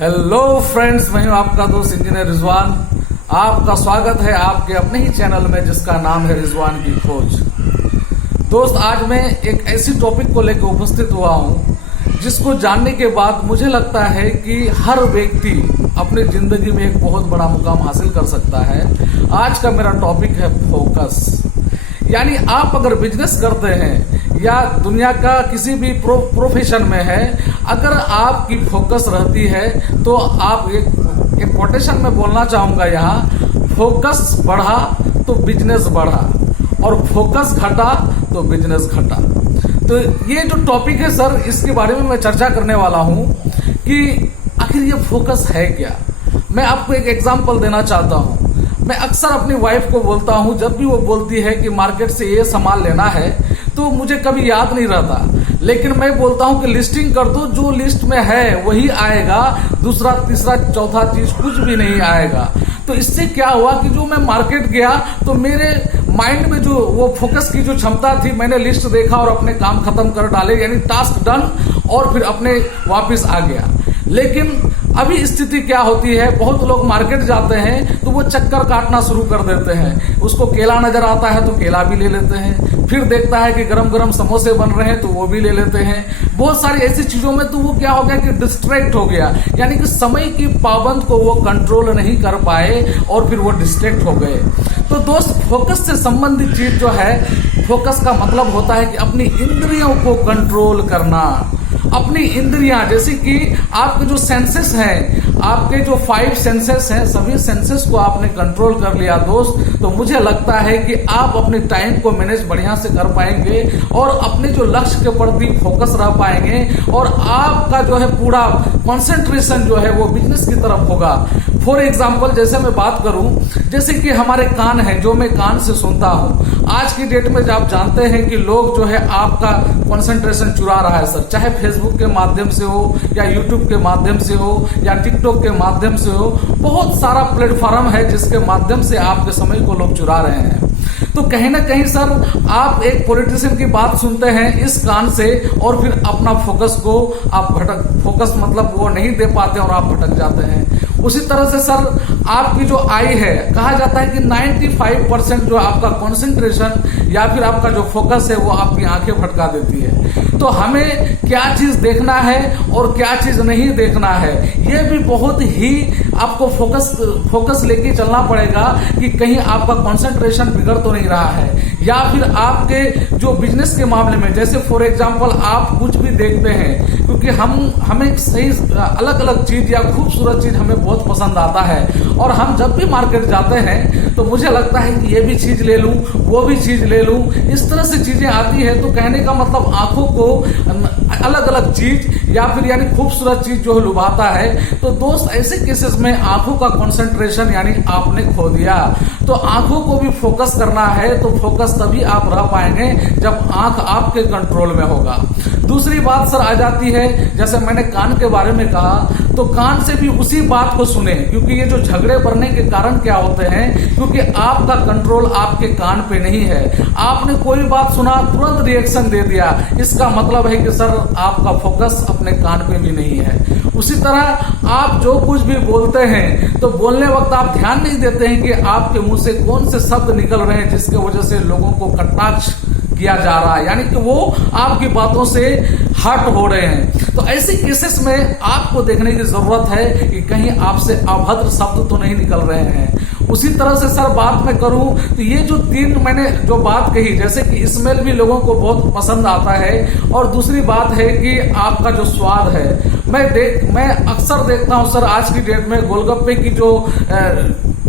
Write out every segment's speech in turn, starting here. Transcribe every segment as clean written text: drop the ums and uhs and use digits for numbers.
Hello friends, मैं हूं आपका दोस्त इंजीनियर रिजवान। आपका स्वागत है आपके अपने ही चैनल में जिसका नाम है रिजवान की खोज। दोस्त, आज मैं एक ऐसी टॉपिक को लेकर उपस्थित हुआ हूं जिसको जानने के बाद मुझे लगता है कि हर व्यक्ति अपनी जिंदगी में एक बहुत बड़ा मुकाम हासिल कर सकता है। आज का मेरा टॉपिक है फोकस। यानी आप अगर बिजनेस करते हैं या दुनिया का किसी भी प्रोफेशन में है, अगर आपकी फोकस रहती है तो आप एक कोटेशन में बोलना चाहूंगा यहाँ, फोकस बढ़ा तो बिजनेस बढ़ा और फोकस घटा तो बिजनेस घटा। तो ये जो टॉपिक है सर, इसके बारे में मैं चर्चा करने वाला हूं कि आखिर ये फोकस है क्या। मैं आपको एक एग्जांपल देना चाहता हूं। मैं अक्सर अपनी वाइफ को बोलता हूं, जब भी वो बोलती है कि मार्केट से ये सामान लेना है तो मुझे कभी याद नहीं रहता, लेकिन मैं बोलता हूं कि लिस्टिंग कर दो, जो लिस्ट में है वही आएगा, दूसरा तीसरा चौथा चीज कुछ भी नहीं आएगा। तो इससे क्या हुआ कि जो मैं मार्केट गया तो मेरे माइंड में जो वो फोकस की जो क्षमता थी, मैंने लिस्ट देखा और अपने काम खत्म कर डाले, यानी टास्क डन, और फिर अपने वापस आ गया। लेकिन अभी स्थिति क्या होती है, बहुत लोग मार्केट जाते हैं तो वो चक्कर काटना शुरू कर देते हैं। उसको केला नजर आता है तो केला भी ले लेते हैं, फिर देखता है कि गरम गरम समोसे बन रहे हैं तो वो भी ले लेते हैं। बहुत सारी ऐसी चीजों में तो वो क्या हो गया कि डिस्ट्रैक्ट हो गया, यानी कि समय की पाबंद को वो कंट्रोल नहीं कर पाए और फिर वो डिस्ट्रैक्ट हो गए। तो दोस्त, फोकस से संबंधित चीज जो है, फोकस का मतलब होता है कि अपनी इंद्रियों को कंट्रोल करना। अपनी इंद्रियां, जैसे कि आपके जो सेंसेस हैं, आपके जो 5 सेंसेस हैं, सभी सेंसेस को आपने कंट्रोल कर लिया दोस्त, तो मुझे लगता है कि आप अपने टाइम को मैनेज बढ़िया से कर पाएंगे और अपने जो लक्ष्य के प्रति फोकस रह पाएंगे और आपका जो है पूरा कंसंट्रेशन जो है वो बिजनेस की तरफ होगा। फॉर एग्जाम्पल, जैसे मैं बात करूं, जैसे कि हमारे कान हैं, जो मैं कान से सुनता हूं। आज की डेट में जब आप जानते हैं कि लोग जो है आपका कंसंट्रेशन चुरा रहा है सर, चाहे फेसबुक के माध्यम से हो या यूट्यूब के माध्यम से हो या टिकटॉक के माध्यम से हो, बहुत सारा प्लेटफॉर्म है जिसके माध्यम से आपके समय को लोग चुरा रहे हैं। तो कहीं ना कहीं सर, आप एक पॉलिटिशियन की बात सुनते हैं इस कान से और फिर अपना फोकस को आप फोकस मतलब वो नहीं दे पाते और आप भटक जाते हैं। उसी तरह से सर, आपकी जो आई है, कहा जाता है कि 95% जो आपका कंसंट्रेशन या फिर आपका जो फोकस है वो आपकी आंखें भटका देती है। तो हमें क्या चीज देखना है और क्या चीज नहीं देखना है, ये भी बहुत ही आपको फोकस लेके चलना पड़ेगा कि कहीं आपका कंसंट्रेशन बिगड़ तो नहीं रहा है, या फिर आपके जो बिजनेस के मामले में, जैसे फॉर एग्जांपल आप कुछ भी देखते हैं, क्योंकि हमें सही अलग अलग चीज या खूबसूरत चीज हमें बहुत पसंद आता है और हम जब भी मार्केट जाते हैं तो मुझे लगता है कि ये भी चीज ले लूं, वो भी चीज ले लूं, इस तरह से चीजें आती है। तो कहने का मतलब आंखों को अलग अलग चीज या फिर यानी खूबसूरत चीज जो लुभाता है। तो दोस्त, ऐसे केसेस में आंखों का कंसंट्रेशन यानी आपने खो दिया। तो आंखों को भी फोकस करना है, तो फोकस तभी आप रह पाएंगे जब आंख आपके कंट्रोल में होगा। दूसरी बात सर आ जाती है, जैसे मैंने कान के बारे में कहा, तो कान से भी उसी बात को सुने, क्योंकि ये जो झगड़े बढ़ने के कारण क्या होते हैं, क्योंकि आपका कंट्रोल आपके कान पे नहीं है। आपने कोई बात सुना, तुरंत रिएक्शन दे दिया, इसका मतलब है कि सर आपका फोकस अपने कान पे भी नहीं है। उसी तरह आप जो कुछ भी बोलते हैं तो बोलने वक्त आप ध्यान नहीं देते हैं कि आपके मुंह से कौन से शब्द निकल रहे हैं जिसके वजह से लोगों को कटाक्ष किया जा रहा है, यानी कि वो आपकी बातों से हर्ट हो रहे हैं। तो ऐसे केसेस में आपको देखने की जरूरत है कि कहीं आपसे अभद्र शब्द तो नहीं निकल रहे हैं। उसी तरह से सर बात मैं करूं तो ये जो 3 मैंने जो बात कही, जैसे कि स्मेल भी लोगों को बहुत पसंद आता है, और दूसरी बात है कि आपका जो स्वाद है। मैं अक्सर देखता हूं सर, आज की डेट में गोलगप्पे की जो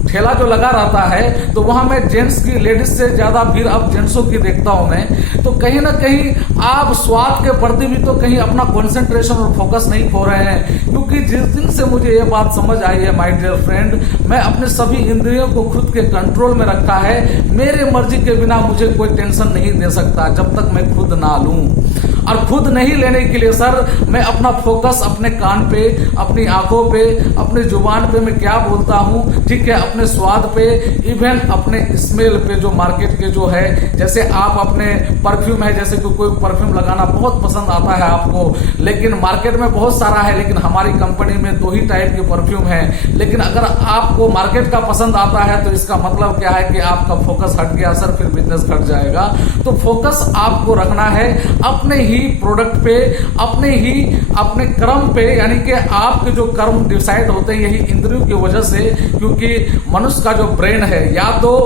ठेला जो लगा रहता है, तो वहां मैं जेंट्स की, लेडीज से ज्यादा भीड़ अब जेंट्सों की देखता हूं मैं। तो कहीं ना कहीं आप स्वाद के प्रति भी तो कहीं अपना कंसंट्रेशन और फोकस नहीं खो रहे हैं, क्योंकि जिस दिन से मुझे ये बात समझ आई है माय डियर फ्रेंड, मैं अपने सभी इंद्रियों को खुद के कंट्रोल में रखा है। मेरे मर्जी के बिना मुझे कोई टेंशन नहीं दे सकता जब तक मैं खुद ना लूं। और खुद नहीं लेने के लिए सर मैं अपना फोकस अपने कान पे, अपनी आंखों पे, अपनी जुबान पे मैं क्या बोलता हूँ, ठीक है, अपने स्वाद पे, इवन अपने स्मेल पे, जो मार्केट के जो है, जैसे आप अपने परफ्यूम है, जैसे कोई परफ्यूम लगाना बहुत पसंद आता है आपको, लेकिन मार्केट में बहुत सारा है, लेकिन हमारी कंपनी में 2 ही ही टाइप के परफ्यूम है, लेकिन अगर आपको मार्केट का पसंद आता है तो इसका मतलब क्या है कि आपका फोकस हट गया सर, फिर बिजनेस घट जाएगा। तो फोकस आपको रखना है अपने ही प्रोडक्ट पे, अपने कर्म पे, यानी कि आपके जो कर्म डिसाइड होते हैं यही इंद्रियों की वजह से, क्योंकि मनुष्य का जो ब्रेन है, या तो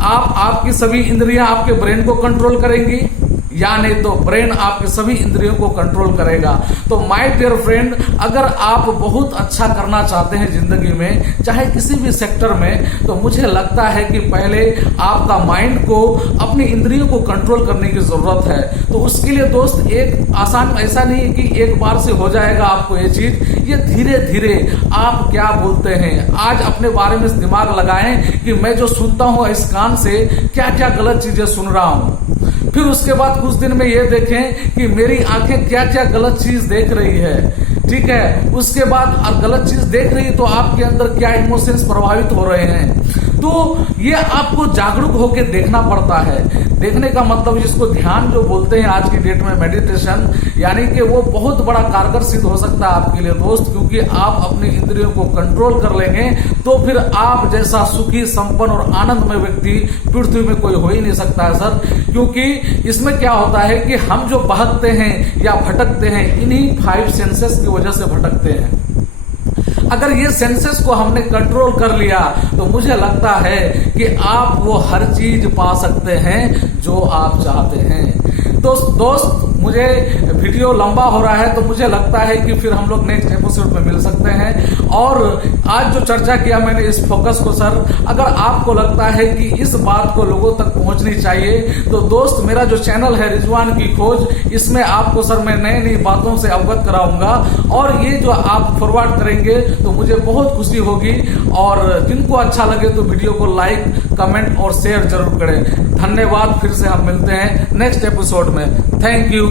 आपकी सभी इंद्रियां आपके ब्रेन को कंट्रोल करेंगी, या नहीं तो ब्रेन आपके सभी इंद्रियों को कंट्रोल करेगा। तो माय डियर फ्रेंड, अगर आप बहुत अच्छा करना चाहते हैं जिंदगी में, चाहे किसी भी सेक्टर में, तो मुझे लगता है कि पहले आपका माइंड को, अपनी इंद्रियों को कंट्रोल करने की जरूरत है। तो उसके लिए दोस्त एक आसान, ऐसा नहीं है कि एक बार से हो जाएगा आपको ये चीज, ये धीरे धीरे आप क्या बोलते हैं, आज अपने बारे में दिमाग लगाएं कि मैं जो सुनता हूं इस कान से क्या क्या गलत चीजें सुन रहा हूं। फिर उसके बाद कुछ दिन में ये देखें कि मेरी आंखें क्या क्या गलत चीज देख रही है, ठीक है। उसके बाद गलत चीज देख रही है तो आपके अंदर क्या इमोशंस प्रभावित हो रहे हैं। तो ये आपको जागरूक होकर देखना पड़ता है। देखने का मतलब जिसको ध्यान जो बोलते हैं आज की डेट में, मेडिटेशन, यानी कि वो बहुत बड़ा कारगर सिद्ध हो सकता है आपके लिए दोस्त, क्योंकि आप अपनी इंद्रियों को कंट्रोल कर लेंगे तो फिर आप जैसा सुखी, संपन्न और आनंदमय व्यक्ति पृथ्वी में कोई हो ही नहीं सकता है सर। क्योंकि इसमें क्या होता है कि हम जो बहकते हैं या भटकते हैं, इन्हीं 5 सेंसेस की वजह से भटकते हैं। अगर ये सेंसेस को हमने कंट्रोल कर लिया तो मुझे लगता है कि आप वो हर चीज पा सकते हैं जो आप चाहते हैं। तो दोस्त, मुझे वीडियो लंबा हो रहा है तो मुझे लगता है कि फिर हम लोग नेक्स्ट एपिसोड में मिल सकते हैं। और आज जो चर्चा किया मैंने इस फोकस को सर, अगर आपको लगता है कि इस बात को लोगों तक पहुंचनी चाहिए तो दोस्त, मेरा जो चैनल है रिजवान की खोज, इसमें आपको सर मैं नई नई बातों से अवगत कराऊंगा, और ये जो आप फॉरवर्ड करेंगे तो मुझे बहुत खुशी होगी। और जिनको अच्छा लगे तो वीडियो को लाइक, कमेंट और शेयर जरूर करें। धन्यवाद। फिर से हम मिलते हैं नेक्स्ट एपिसोड में। Thank you.